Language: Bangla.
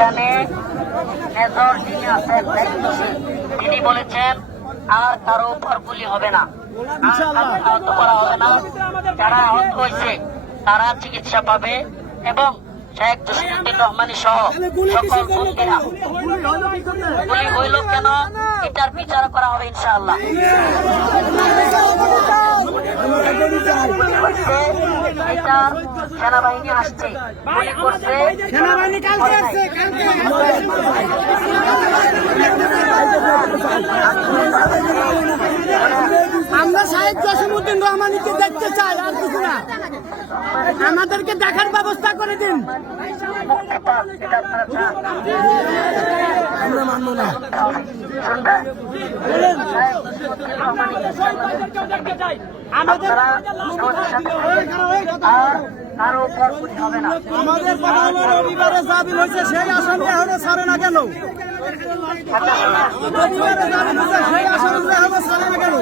এখানে মেজর যিনি আছেন দায়িত্বশীল তিনি বলেছেন আর কারো উপর গুলি হবে না, আহত করা হবে না। যারা আহত হয়েছে তারা চিকিৎসা পাবে এবং শেখ জসিমউদ্দিন রহমানী সহ সকল বন্দীরা গুলি হইল কেন এটার বিচার করা হবে ইনশাআল্লাহ। এটা সেনাবাহিনী আসছে, গুলি করছে সেনাবাহিনী। আমরা শেখ জসিমউদ্দিন রহমানীকে দেখতে চাই, আর কিছু না। আমাদেরকে দেখার ব্যবস্থা করে দিন। আমরা মানব না। আমাদের কথা হলো রবিবারে জামিন হয়েছে, সেই আসামি এখনো ছাড়ে না কেন? রবিবারে জামিন হয়েছে, সেই আসামি এখনো ছাড়ে না কেন?